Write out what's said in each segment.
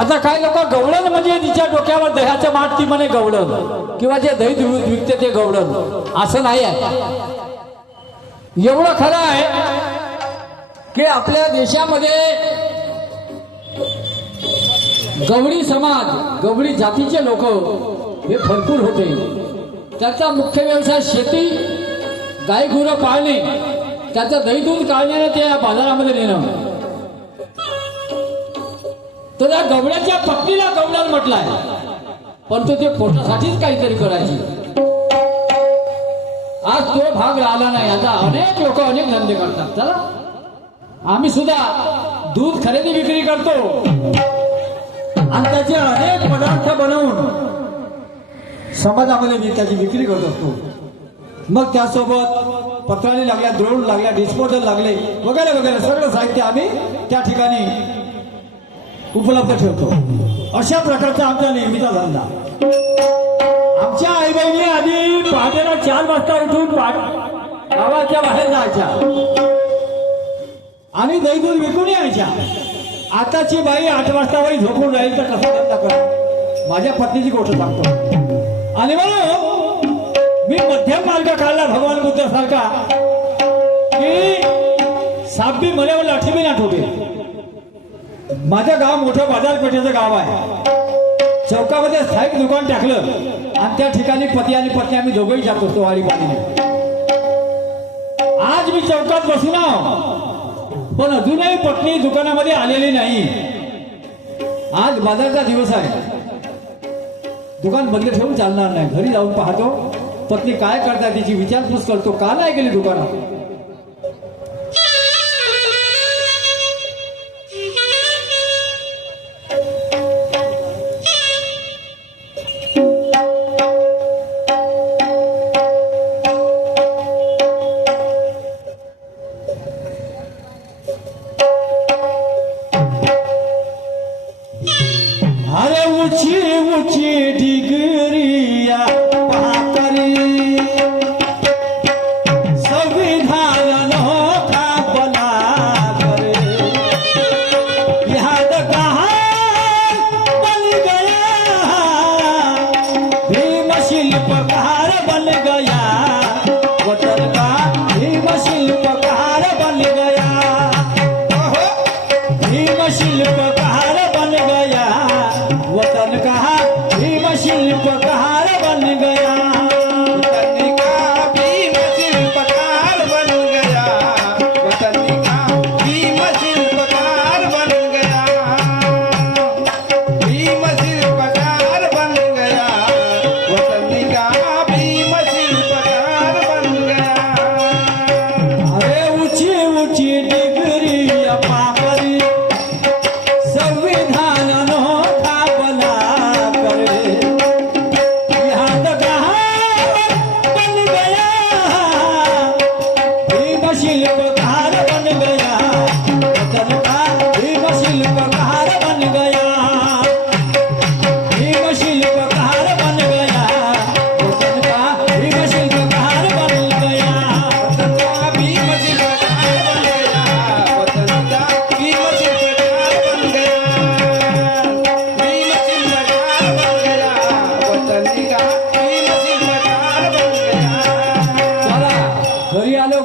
आता काही लोक गवळण म्हणजे तिच्या डोक्यावर दह्याचं माठ ती म्हणे गवळण किंवा जे दही विकते ते गवळण असं नाही आहे. एवढं खरं आहे की आपल्या देशामध्ये गवळी समाज गवळी जातीचे लोक हे भरपूर होते. त्याचा मुख्य व्यवसाय शेती, गाय गुरं पाळणे, त्याचं दही दूध काढण्याने ते बाजारामध्ये नेणं. तर त्या गवळ्याच्या पत्नीला गवळण म्हटलंय, परंतु ते पोटासाठीच काहीतरी करायची. आज तो भाग राहिला नाही. आता अनेक लोक अनेक धंदे करतात. चला आम्ही सुद्धा दूध खरेदी विक्री करतो आणि त्याचे अनेक पदार्थ बनवून समाजामध्ये मी त्याची विक्री करत असतो. मग त्यासोबत पत्रावळी लागल्या, द्रोण लागल्या, डिस्पोजल लागले वगैरे वगैरे सगळं साहित्य आम्ही त्या ठिकाणी उपलब्ध ठेवतो. अशा प्रकारचा आमचा नेहमीचा धंदा. आमच्या आई बहिणी आधी पहाटेला 4 वाजता उठून गावाच्या बाहेर जायच्या आणि दही दूध विकून यायच्या. आताची बाई 8 वाजता बाई झोपून राहील तर कसा धंदा कर. माझ्या पत्नीची गोष्ट सांगतो. आणि म्हणून मी मध्यम मार्ग काढला भगवान बुद्ध सारखा की सापबी मल्यावर लाठी बी नाठवते. माझं गाव मोठं बाजारपेठेचं गाव आहे. चौकामध्ये स्थायिक दुकान टाकलं आणि त्या ठिकाणी पती आणि पत्नी आम्ही दोघंही जात असतो वाडी पाणीने. आज मी चौकात बसून पण अजूनही पत्नी दुकानामध्ये आलेली नाही. आज बाजारचा दिवस आहे. दुकान बंद ठेवून चालणार नाही. घरी जाऊन पाहतो पत्नी काय करताय तिची विचारपूस करतो. का नाही गेली दुकानात.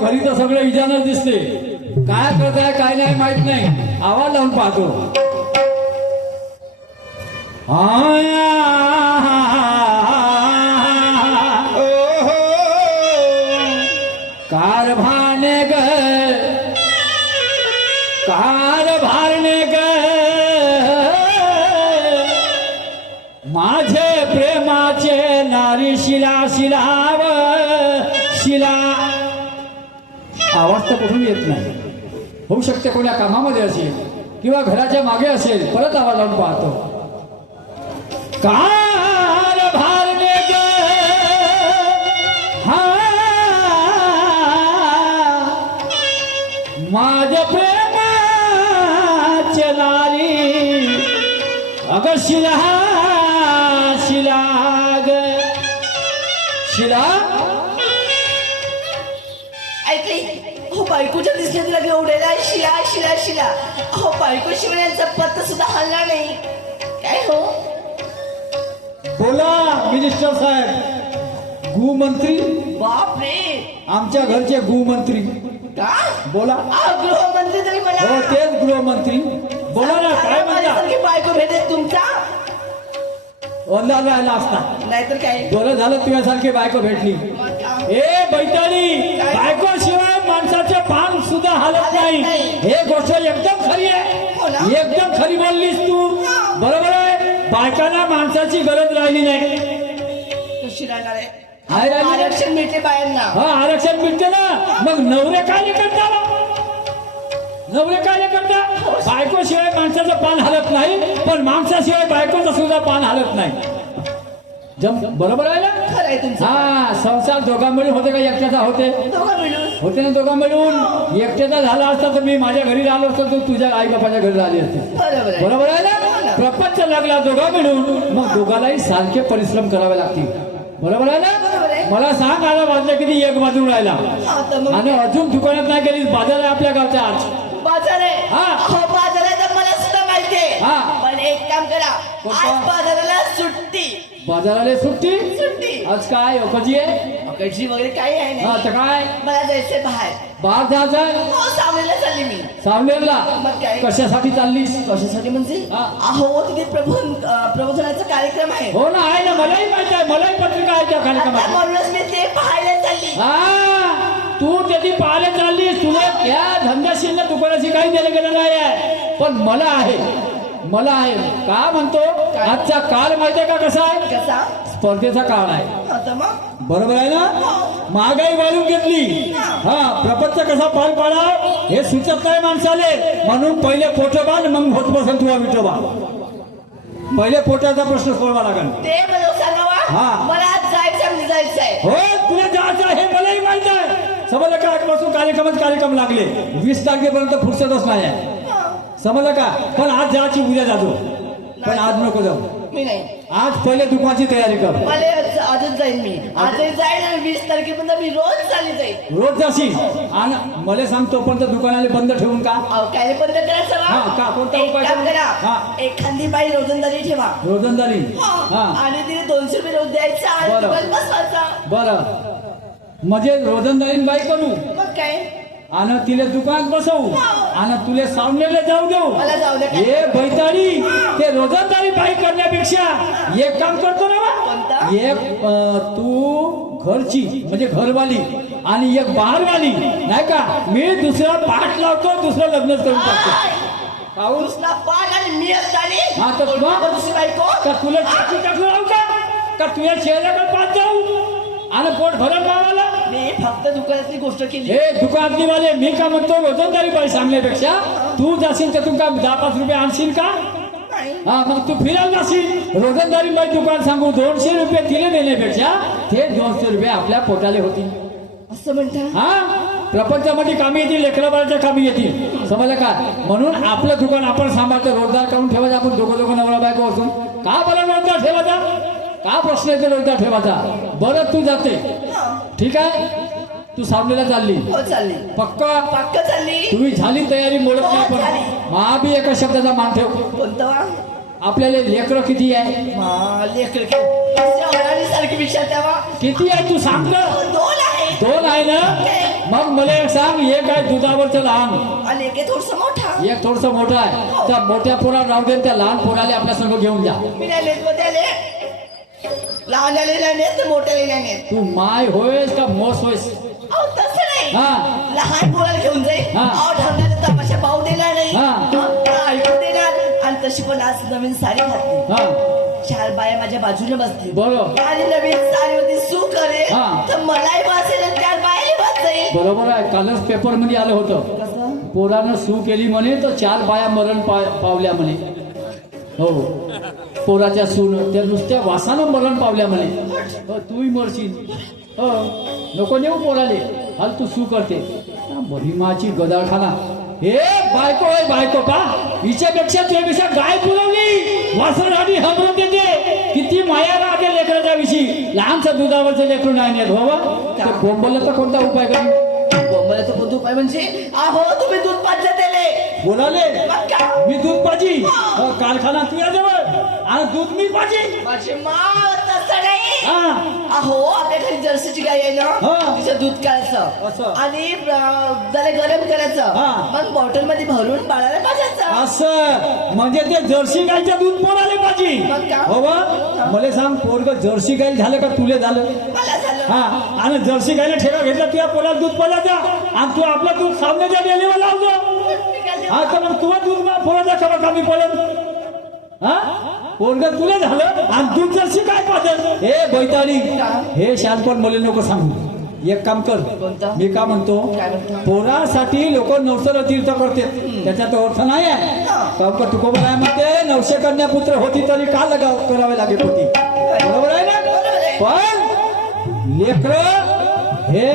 घरी तर सगळं इजानच दिसते. काय करताय काय नाही माहित नाही. आवाज लावून पाहतो. कारभारने ग कारभारने ग माझे प्रेमाचे नारी शिला शिलाव शिला. आवाज तर कुठून येत नाही. होऊ शकते कोणत्या कामामध्ये असेल किंवा घराच्या मागे असेल. परत आवाज लावून पाहतो. कारभारने ग माझ्या प्रेमाचे नारी अगं शिला शिला ग शिला. ऐकली हो बायकोच्या दिसण्यात लगे उडेला शिला शिला शिला. हो बायको शिवाय यांचा पत्ता सुद्धा हलणार नाही. काय हो बोला मिनिस्टर साहेब, गृहमंत्री, बापरे आमच्या घरचे गृहमंत्री. का बोला. गृहमंत्री तरी हो म्हणा तेच गृहमंत्री. बोला ना, काय म्हणता? माझ्यासारखी बायको भेटेल तुमचा अंदाज राहिला असता. नाहीतर काय बरं झालं तुझ्यासारखी बायको भेटली. ए बैताडी, बायको शिवाय माणसाचे पान सुद्धा हालत नाही. हे गोष्ट एकदम खरी हो ना? आहे, एकदम खरी बोललीस तू. बरोबर आहे. बायकांना माणसाची गरज राहिली नाही. कशी राहणार आहे काय राहिली? आरक्षण मिळते बायांना हा आरक्षण मिळते ना. मग नवरे काय करता? नवरे काय करता? बायको शिवाय माणसाचं पान हालत नाही, पण माणसाशिवाय बायकोचं सुद्धा पान हालत नाही. बरोबर आहे ना? खरं आहे तुमचं हा संसार दोघा मिळून होते का एकट्याचा होते? दोघं मिळून होते ना दोघा मिळून. एकट्याचा झाला असता तर मी माझ्या घरी राहिलो असतो, तू तुझ्या आई बापाच्या घरी राहिली असते. बरोबर आहे बरोबर आहे ना? प्रपंच लागला दोघा मिळून, मग दोघालाही सारखे परिश्रम करावे लागतील. बरोबर आहे बरोबर आहे. ना? मला सांग, आता वाजलं किती? एक वाजून राहिला हा, तर मग आणि अजून दुकानात नाही गेली. बाजार आहे आपल्या गावच्या आज. बाजार आहे हा. हो बाजार आहे तर मला सुद्धा माहितीये हा. पण एक काम करा कोणतं? आज बाजाराला सुट्टी बाजाराला सुट्टी. सुट्टी आज काय कधी आहे? अकडची वगैरे काही आहे हा नाही तर काय मला जायचंय बाहेर बाहेर जायचंय? हो सावलीला चालली मी सावनेरला. मग काय? कशासाठी चाललीस? कशासाठी म्हणजे हा. अहो तिथे प्रबोधनाचा कार्यक्रम आहे हो ना, आहे ना, मलाही माहिती आहे. मलाही पत्रिका आहे त्या आता कार्यक्रमात. म्हणूनच मी ते पाहायला चालली हा तू त्याची पाहायला चाललीस. तुला त्या धंद्याशी ना दुकानाशी काही देणं गेलं नाही आहे, पण मला आहे. मला आहे का म्हणतो? आजचा काळ माहितीये का कसा आहे? कसा स्पर्धेचा काळ आहे. आता मग बरोबर आहे ना? महागाई वाढून घेतली. हा प्रपंच कसा पार पाडाव हे सुचत नाही माणसाले. म्हणून पहिले पोटोबा मग होत बसन तुला विठोबा. पहिले पोटाचा प्रश्न सोडवा लागेल. ते मला हा. सांगावा मला आज जायचं म्हणजे जायचंय हो तुला जायचं हे मलाही माहित आहे. समजलं का? आजपासून कार्यक्रम लागले. 20 तारखेपर्यंत फुरसतच नाही आहे. समजलं का? पण आज जायची, उद्या जातो, पण आज नको जाऊ. मी नाही आज पहिले दुकानाची तयारी कर. मला आजच जाईन मी आजही जाईन आणि 20 तारखेपर्यंत मी रोज चालली जाईल रोज जाशील आणि मला सांगतो पण दुकानाला बंद ठेवून का? अहो, काय बंद करायचं हा, का? कोणता एक उपाय काम करू? करा हा. एखादी बाई रोजंदारी ठेवा रोजंदारी. हा आणि तिने 200 रुपये रोज द्यायचा आणि बरं. दुकान बसवायचा बरं, म्हणजे रोजंदारीन बाई करू मग काय आणि तिला दुकानात बसवू आणि तुला सावनेरला जाऊ देऊ. मला जाऊ दे काय? हे बैताडी, ते रोजंदारी बाई करण्यापेक्षा एक काम करतो ना बा. कोणतं? एक तू घरची म्हणजे घरवाली आणि एक बाहेरवाली नाही का, मी दुसरा पाठ लावतो, दुसरं लग्नच करून टाकतो. पाहून दुसरा पाठ आणि मी असतानी हा तर मग दुसरी बायको का तुला टाकू टाकू राहू का तुझ्या चेहऱ्याकडे पाच जाऊ आणि पोट भरत राहायला? मी फक्त दुकानातली गोष्ट केली हे दुकानातली वाले मी का म्हणतो, रोजंदारी बाई सांगण्यापेक्षा तू जाशील तर तू का 10-5 रुपये आणशील का? नाही हा मग तू फिरायला जाशील. रोजंदारी बाई दुकान सांगू 200 रुपये तिने देण्यापेक्षा ते 200 रुपये आपल्या पोटाले होतील. असं म्हणता हा प्रपंचामध्ये कामी येतील, लेकराबाळाच्या कामी येतील. समजलं का? म्हणून आपलं दुकान आपण सांभाळतो. रोजगार करून ठेवायचा. आपण दोघं नवरा बायको असून का बरं रोजगार ठेवायचा? का प्रश्न येतो रोजगार ठेवायचा? बरं तू जाते, ठीक आहे, तू सावनेला चालली हो चालली पक्का? पक्क चालली तुम्ही झाली तयारी मोडत नाही. हो, पण झाली. महाबी एका शब्दाचा मान ठेव. कोणतं वा? आपल्याला लेकरं किती आहे? लेकर सारखी विचार त्यावा किती आहे तू सांग ना. 2 आहे 2 आहे ना? मग मला एक सांग, एक आहे दुधावरचं लहान, आणि एक थोडस मोठा एक थोडस मोठं आहे. त्या मोठ्या पोरा राहू दे, त्या लहान पोराले आपल्या संग घेऊन जा. मी नाही लेत त्याले लहान आलेला नाही तर मोठ्या नाही तू माय होयस का मोस होयस? अहो तसं नाही हा. लहान पोराला घेऊन जाईल हा. अहो ढंगाला तमाशा पाहू देणार नाही हा. ऐकू देणार. आणि तशी पण आज नवीन साडी घातली, हा 4 बाया माझ्या बाजूने बसली बरोबर. आणि नवीन साडीवरती सू करे हा. तर मलाही वाचेल आणि 4 बायाही वाचेल. बरोबर आहे. कालच पेपर मध्ये आलं होतं, कसं पोरानं सू केली म्हणे तर 4 बाया मरण पावल्या म्हणे. हो पोराच्या सून त्या नुसत्या वासानं मरण पावल्या म्हणे. हो, तूही मरशील. हो नको नेऊ पोराले, हाल तू सू करते. महिमाची गदाळखाना. हे बायको आहे बायको का? हिच्यापेक्षा तुझ्यापेक्षा गाय पुरवली, वासर आणि हमरून देते. किती माया राहते लेकराच्या विषयी. लहानचं दुधावरचं लेकरू नाही नेत बाबा. बोंबला तर कोणता उपाय करू? मला तर कोणता उपाय म्हणजे अहो तुम्ही दूध पाजलं त्याले बोलाले मग का? मी दूध पाजी कारखाना तुझ्याजवळ आणि दूध मी पाहिजे माझी माळ तसं नाही हा अहो आपल्या घरी जर्सीची गाय आहे हा. ना तिचं दूध असं. काढायचं आणि त्याला गरम करायचं हा. मग बॉटल मध्ये भरून बाळाला पाजायचं असं म्हणजे ते जर्सी गायचं दूध पोराले पाहिजे मग का? हो बा मला सांग पोरग जर्सी गाय झालं का तुले झालं मला झालं हा आणि जर्सी गायला ठेका घेतला तुझ्या पोराला दूध पडायचा आणि तू आपलं दूध सामन्याच्या डेलीवर लावतो हा तर मग तुला दूध पोराचा खबर कमी पडत हा पोरग तुला झालं आणि दूध जर्सी काय पाहिजे हे बैताडी हे शानपण मला नको सांगू एक काम कर कोणतं? मी का म्हणतो काय म्हणतो? पोरासाठी लोक नवसर तीर्थ करते त्याच्यात अर्थ नाही आहे का तुकोबर आहे म्हणते नवशे कन्या पुत्र होती तरी का करावे लागेल होती बरोबर आहे ना पण लेकर हे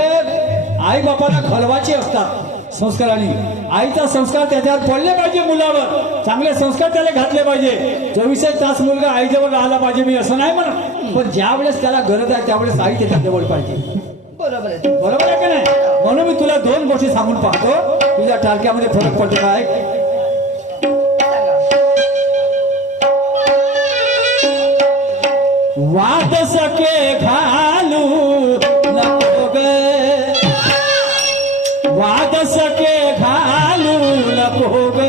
आई बापाला घडवायचे असतात संस्काराने आईचा संस्कार त्याच्यावर पडले पाहिजे मुलावर चांगले संस्कार त्याला घातले पाहिजे 24 तास मुलगा आईजवळ राहिला पाहिजे मी असं नाही म्हणत पण ज्या वेळेस त्याला गरज आहे त्यावेळेस आई त्याच्या जवळ पाहिजे बरोबर आहे बरोबर आहे का नाही म्हणून मी तुला 2 गोष्टी सांगून पाहतो तुझ्या टाळक्यामध्ये फरक पडतो काय वाद सके घालू नको ग वाद सके घालू नको ग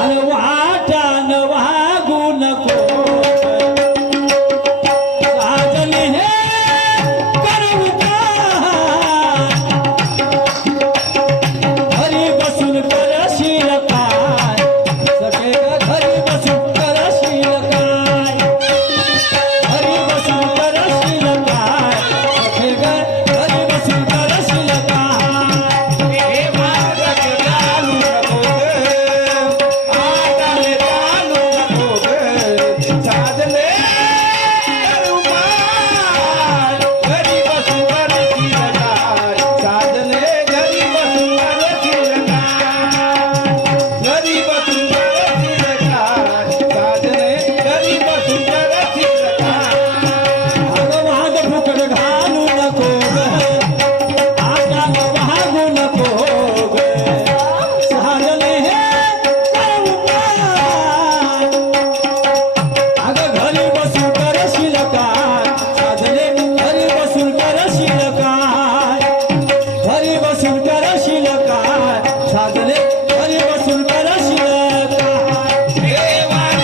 आणि वाटान वागू नको साजनी हे करू का घरी बसून करशील काय सके ग घरी बसून करशील काय घरी बसून करशील काय सखे ग घरी बसून करशील काय हे मागत घालू नको ग आटाने घालू नको ग साधले करू काय घरी बसून करशील काय साधले घरी बसून करशील काय घरी बसून करशील काय साधले घरी बसून करशील काय अगं वाद फुकट घालू नको ग आटान वागू नको ग साधले हे करू काय अगं घरी बसून करशील काय साधले घरी बसून करशील काय घरी बसून करशील काय साधले घरी बसून करशील काय हे वाद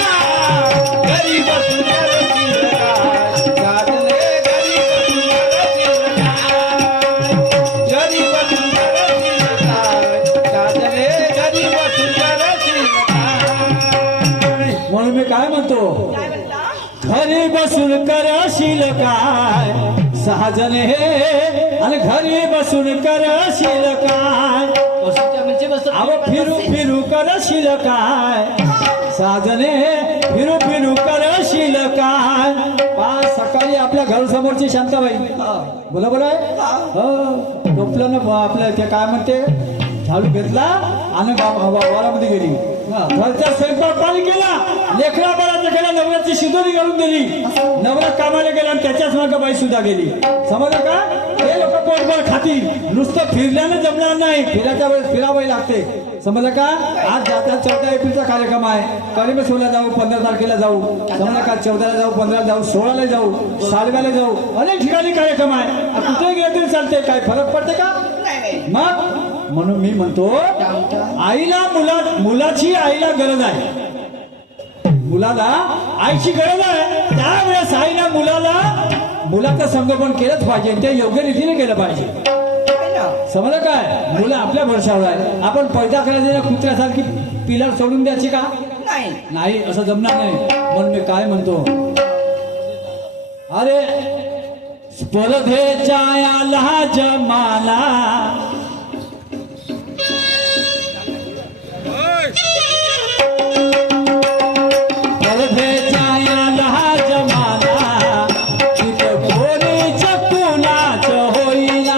घरी बसून करशील काय साधले घरी बसून करशील काय घरी बसून करशील काय साधले घरी बसून करशील काय म्हणून मी काय म्हणतो काय म्हणता घरी बसून करशील काय सहाजने हे आणि घरी बसून करशील काय म्हणजे बसून अहो फिरू फिरू करशील काय साजने फिरू फिरू करशील काय पाच सकाळी आपल्या घरासमोरची शांताबाई बोला बोला हो टोपलं ना आपलं ते काय म्हणते झाडू घेतला आणि वावरामध्ये गेली घरच्या स्वयंपाक पाणी केला लेकरा बाळाचा गेला नवऱ्याची शिदोरी घालून दिली नवरा कामाला गेला आणि त्याच्याच मागं बाई सुद्धा गेली समजलं का हे लोक पोटभर खातील नुसतं फिरल्यानं जमणार नाही फिरायच्या वेळेस फिरावं लागते समजलं का आज जातात 14 एप्रिलचा कार्यक्रम आहे करीमेश्वरला जाऊ 15 तारखेला जाऊ समजलं का 14ला जाऊ 15ला जाऊ 16ला जाऊ 7व्याला जाऊ अनेक ठिकाणी कार्यक्रम आहे कुठे गेले तरी चालते काय फरक पडते का नाही नाही मग म्हणून मी म्हणतो आईला मुलाची आईला गरज आहे मुलाला आईची गरज आहे त्यावेळेस आईला मुलाचं संगोपन केलंच पाहिजे ते योग्य रीतीने केलं पाहिजे आहे ना? समजलं काय मुलं आपल्या भरशावर आहे आपण पैदा करायचे कुत्र्यासारखी पिलर सोडून द्यायची का नाही नाही असं जमणार नाही म्हणून मी काय म्हणतो अरे स्पर्धेच्या आला जमाना स्पर्धेच्या आला जमाना तिथं कोणीच कुणाचं होईना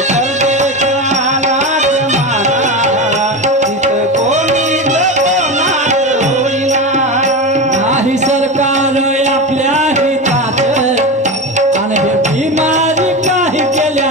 स्पर्धेच्या आला जमाना तिथं कोणीच कुणाचं होईना नाही सरकार आपल्या हितात आणि हे बिमारी काही केल्या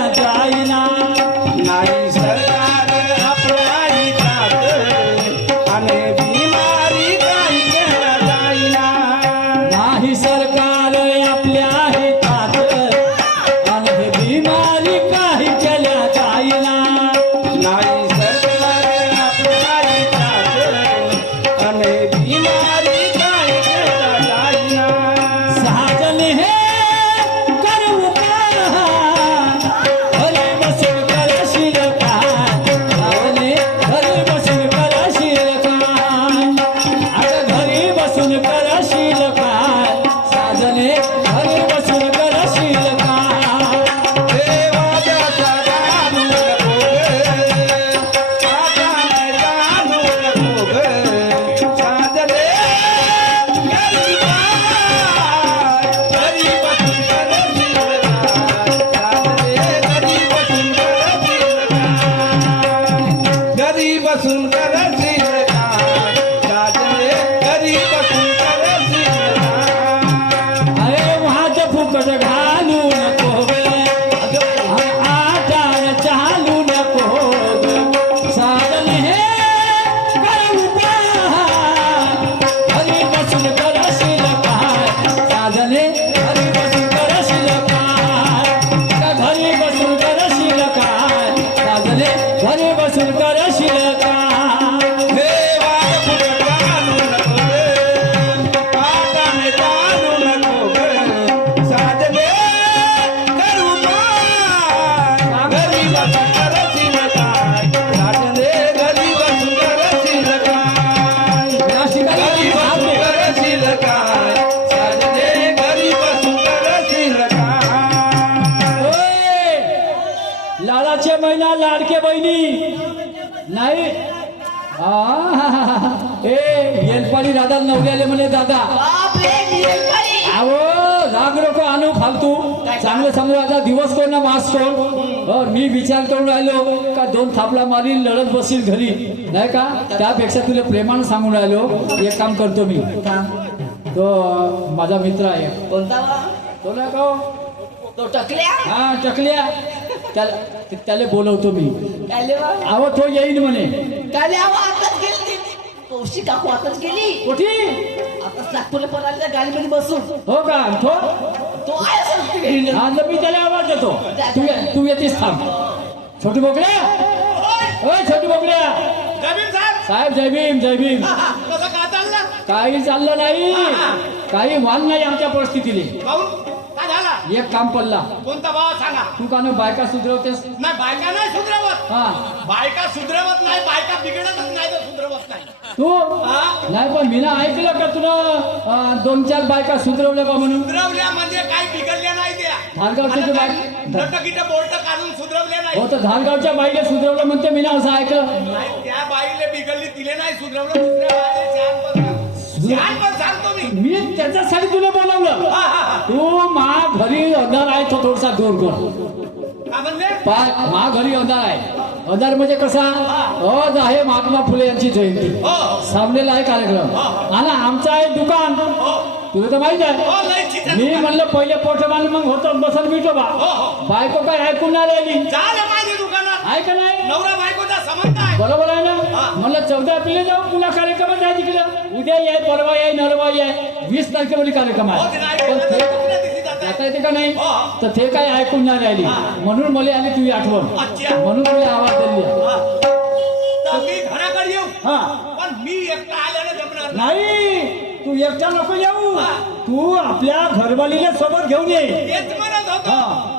फुकट घालू नको ग आटान चालू नको ग साधने कर उपाय घरी बसून करशील काय साधने घरी बसून करशील काय का घरी बसून करशील काय साधने घरी बसून करशील काय लाडाचे महिना लाडके बहिणी नाही ए येलपाडी दादा नवऱ्याले म्हणे दादा बापरे, येलपाडी. आवो राग नको आणू फालतू चांगलं समजा आता दिवस कोण ना मास कोण मी विचार करून राहिलो का 2 थापला मारील लढत बसील घरी नाही का त्यापेक्षा तुला प्रेमानं सांगून राहिलो एक काम करतो मी तो माझा मित्र आहे कोणता बा? तो नाही का हो? तो टकल्या हा टकल्या त्याला बोलवतो मी कायले बा? अहो तो येईन म्हणे कायले आवा आताच गेली ती. कौशी काकू आताच गेली कुठे आताच नागपूरला पराल्या गाडीमध्ये बसून हो का तो आहे असं ती गेली. हा तर मी त्याला आवाज देतो तू येतेस थांब छोटी बोकड्या ओय छोटी बोकड्या साहेब जय भीम जय भीम कसं का चालला काही चाललं नाही काही मान नाही आमच्या परिस्थितीले भाऊ काय झाला एक काम पडला कोणता भाव सांगा तू का बायका सुधरवतेस नाही बायका नाही सुधरवत हा बायका सुधरवत नाही बायका बिघडतच नाही तर सुधरवत नाही तू हा? नाही पण मी ना ऐकलं का तुला 2-4 बायका सुधरवल्या का म्हणून सुधरवल्या म्हणजे काही बिघडल्या नाही त्या धारगावच्या बायका नटकीट बोल्ट काढून सुधरवल्या नाही हो तर धारगावच्या बाईला सुधरवलं म्हणते मी ना असं ऐकलं नाही, त्या बाईले बिघडली तिले नाही सुधरवलं दुसऱ्या बाईले छान पण सांगतो मी मी त्याच्यासाठी तुला बोलावलं हा, हा, हा. तू मा घरी अंधार आहे तो थोडासा दूर कर का म्हणले मा घरी अंधार आहे अंधार म्हणजे कसा आज आहे महात्मा फुले यांची जयंती हो हो सामनेला आहे कार्यक्रम आणि आमचं आहे दुकान हो तुला तर माहित आहे हो लय चित्र मी म्हणलं पहिले पोटमान मग होतो बसन मिटोबा हो हो बायको काय ऐकून नाही राहिली चाल माझ्या दुकानात आहे का नाही नवरा बायकोचा संबंध आहे बरोबर आहे ना हा. म्हणलं 14 एप्रिल जाऊ पुन्हा कार्यक्रमात आहे तिकडे उद्या आहे परवा आहे नरवा आहे 20 तारखेमध्ये कार्यक्रम हो, आहे ते नाही पण बोललं तर ते दुसऱ्या दिवशी जाता आता येते का नाही हो. तर ते काय ऐकून नाही राहिली म्हणून मला आली तुझी आठवण अच्छा. म्हणून तुला आवाज दिली हा. तर मी घराकडे येऊ हा पण मी एकटा आल्यानं जमणार नाही. नाही तू एकटा नको येऊ हा. तू आपल्या घरवालीला सोबत घेऊन ये तेच म्हणत होतो हा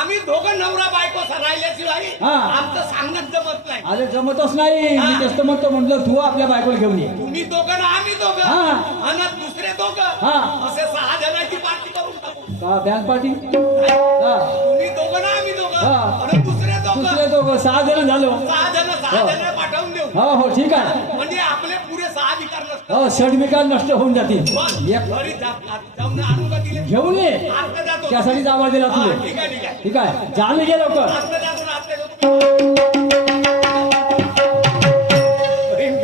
आम्ही दोघं नवरा बायको राहिल्याशिवाय हा. आमचं सांगणं जमत नाही अरे जमतच नाही हा. मी जास्त म्हणतो म्हटलं तू आपल्या बायकोला घेऊन ये तुम्ही दोघं ना आम्ही दोघं हा. आणि दुसरे दोघं हा. असे 6 जणांची पार्टी करून टाकू का बँक पार्टी हा तुम्ही दोघं ना आम्ही दोघं हा. आणि दुसरे दुसरे दोघं तो 6 जण झालो 6 जण पाठवून देऊ हो हो ठीक आहे म्हणजे आपले पुरे 6 विकार नसतात हो षडविकार नष्ट होऊन जातील पण एक घरी जाऊन आणू का तिले घेऊन ये आता जातो त्यासाठीच आवाज दिला हा, तुले ठीक आहे ठीक आहे ठीक आहे जाणं घे लवकर आता जातो ना, आता जातो.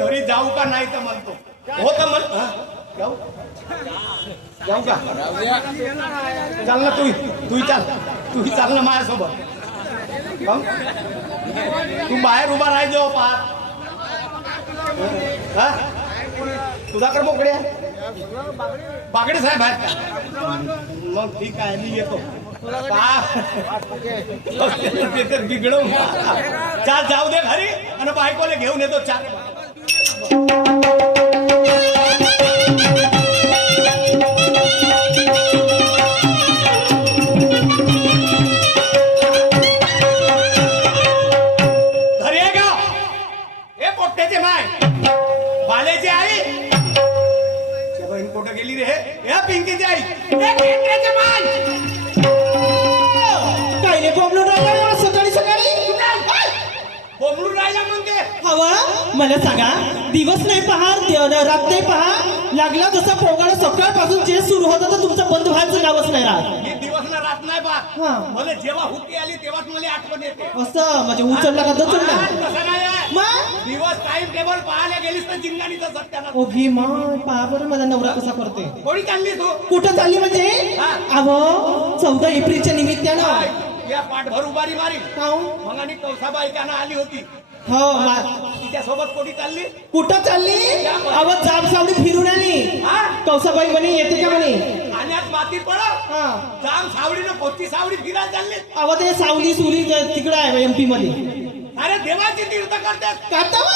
घरी जाऊ का नाही तर म्हणतो हो तर म्हण हा, जाऊ जाऊ का चाल ना तू चाल ना माझ्यासोबत जाऊ? तू बाहेर उभा राहायचो पाहत हा तुझ्याकडे मोकड्या बागडे साहेब आहेत का मग ठीक आहे मी येतो बिघडवू चाल जाऊ दे घरी आणि बायकोला घेऊन येतो चाल घरी आहे का हे पोट्ट्याचे माय बालेची आई बहीण कुठं गेली रे हे पिंकीची आई हे पोट्ट्याचे माय काही नाही प्रॉब्लेम राहिला सकाळी सकाळी बोंबलून राहिला म्हणते हवा मला सांगा दिवस नाही पहा रात नाही पहा लागला जसा पोगाला सकाळपासून जे सुरू होतं तर तुमचं बंद व्हायचं नावच नाही राहत मी दिवस ना रात नाही हा. पा मला जेव्हा हुकी आली तेव्हाच मला आठवण येते असं म्हणजे उचलला का दचलला तसं नाही आहे. मग दिवस टाइम टेबल पाहायला गेलीस तर जिंगाणीचं सत्याना ओघी मग पहा बरं माझा नवरा कसा करते कोणी चालली तू कुठं चालली म्हणजे हा. अहो 14 एप्रिलच्या निमित्तानं काय? या पाठभर उभारी मारी काहून? मग आणि कौसाबाई त्यांना आली होती हो तिच्या सोबत कोणी चालली कुठं चालली आवाज जाम सावली फिरून आली हा? कौसाबाई म्हणे येते का म्हणे पाण्यात माती पड हा जाम सावडीनं कोणती सावडी फिरायला चालली आवाज हे सावली सुवली तिकडे आहे MP मध्ये अरे देवाची तीर्थ करतात काता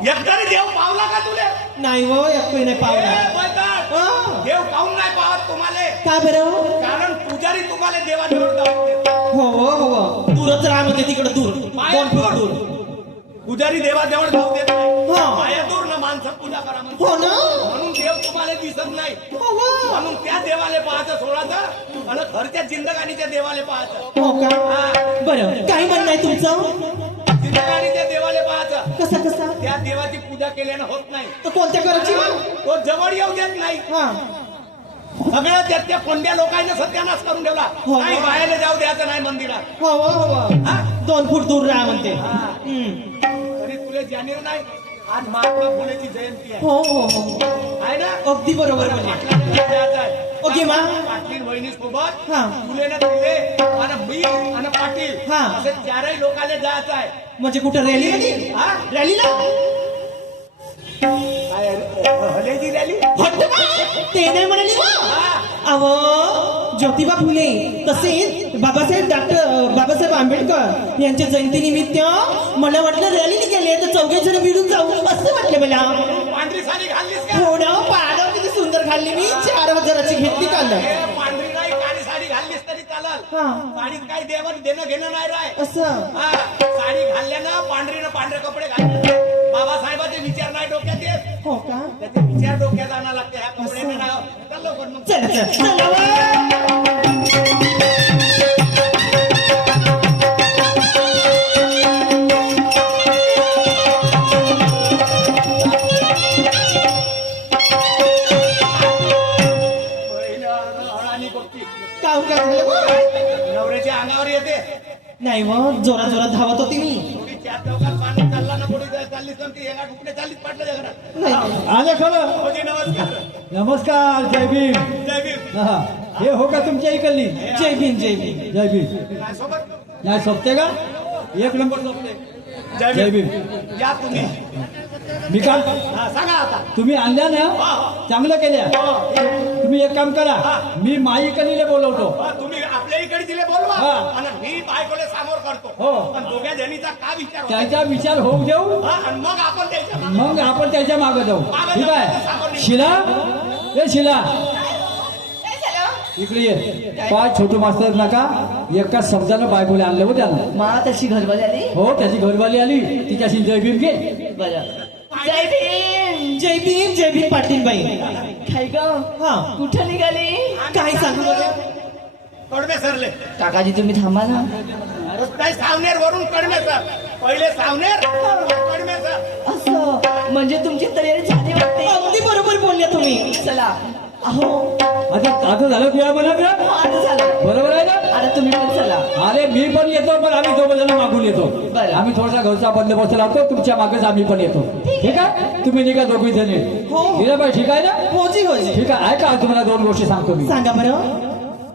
एकतरी देव पावला का तुले नाही हो एक नाही पावला ए, बैठक. हा. देव काहून नाही पाहत तुम्हाला काय बरं कारण पुजारी तुम्हाला देवाजवळ जाऊ देत. हो हो हो दूरच राहा म्हणजे तिकडे दूर 2 फूट दूर पुजारी देवाजवळ जाऊ देत नाही हा. माया दूर ना माणसं पूजा करा म्हणून. हो ना म्हणून देव तुम्हाला दिसत नाही हो हो म्हणून त्या देवाले पाहायचं सोडायचं आणि घरच्या जिंदगानीच्या देवाले पाहायचं हो का हा. बरं काय म्हणणं आहे तुमचं जिंदगानीच्या देवाले पाहायचं कसा कसा त्या देवाची पूजा केल्यानं होत नाही तर कोणत्या करायची मग तो जवळ येऊ देत नाही हा सगळं त्या कोंड्या लोकांनी सत्यानाश करून ठेवला हो. नाही बाहेर जाऊ द्यायचं नाही मंदिरात हो हो हो हा? 2 फूट दूर राहा म्हणते हा. तरी तुला जाणीव नाही आज महात्मा फुलेची जयंती आहे हो हो हो आहे ना अगदी बरोबर म्हणजे पाटलांना द्यायचं आहे. ओके मा पाटील बहिणी सोबत हा. फुलेनं दिले आणि मी आणि पाटील हा. असे चारही लोकांना जायचं आहे म्हणजे कुठं रॅली मध्ये हा? रॅलीला काय, हलेची रॅली ते नाही म्हणाली हा. अव ज्योतिबा फुले तसेच बाबासाहेब आंबेडकर यांच्या जयंतीनिमित्त मला वाटलं रॅलीने गेले तर 4 जण मिळून जाऊ असं वाटलं मला पांढरी साडी घाललीस का थोडं पाडव किती सुंदर खाल्ली मी 4000ची घेतली काल हे पांढरी नाही काळी साडी घाललीस तरी चालल हा साडीत काही देणं घेणं नाही राय असं हा, साडी घालल्यानं पांढरीनं पांढरे कपडे घालले बाबासाहेबाचे विचार नाही डोक्यात येत हो का त्याचे विचार डोक्यात आणायला लागते ह्या कपड्याने नाव चल लवकर मग. चला चला पहिलं अळानी बघती काय झालं नवऱ्याच्या अंगावर येते नाही मग जोरा जोरात धावत होती मी थोडी चार चौकात पाणी चालला ना थोडी चाललीस पण ती एका ठुकड्या चाललीच पाटलं जगणार नाही आलं खरं होती नमस्कार नमस्कार जय भीम जय भीम हा हे हो का तुमच्या इकडली जय भीम जय भीम जय भीम काय सोबत नाही सोपते का 1 नंबर सोपते जय जय भीम भीम या तुम्ही मी का हा सांगा आता तुम्ही आणल्या ना हा, हा. चांगलं केल्या हो. तुम्ही एक काम करा हा. मी माई कलीले बोलवतो हा, तुम्ही आपल्या इकडे दिले बोलवा हा. आणि मी बायकोले समोर करतो हो. आणि दोघ्या जणीचा का विचार होता? त्याचा विचार होऊ देऊ हा, आणि मग आपण त्याच्या मागे- मग आपण त्याच्या मागे जाऊ ठीक आहे शिला ए शिला इकडे ये काय छोटू मास्तर नका एका शब्दानं बायकोले आणलं हो त्यानं मा त्याची घरवाली आली हो त्याची घरवाली आली तिच्याशी जय भीम घे बरं जय भीम जय भीम पाटील बाई काय ग हा कुठं निघाली काय सांगू बरं? कडमे सरले काकाजी तुम्ही थांबा ना नाही सावनेर वरून कडमे सर पहिले सावनेर कडमे सर असं म्हणजे तुमची तयारी झाली वाटते अगदी बरोबर बोलल्या तुम्ही चला अहो आता झालं तुझ्या मनात ना? आता झालं बरोबर आहे ना आता तुम्ही पण चला अरे मी पण येतो पण आम्ही 2 जण मागून येतो बरं. आम्ही थोडासा घरचा बंदोबस्त लावतो तुमच्या मागेच आम्ही पण येतो ठीक आहे तुम्ही निघा 2 जणी हो. हिराबाई ठीक आहे ना होजी होजी ठीक आहे ऐका तुम्हाला 2 गोष्टी सांगतो मी सांगा बरं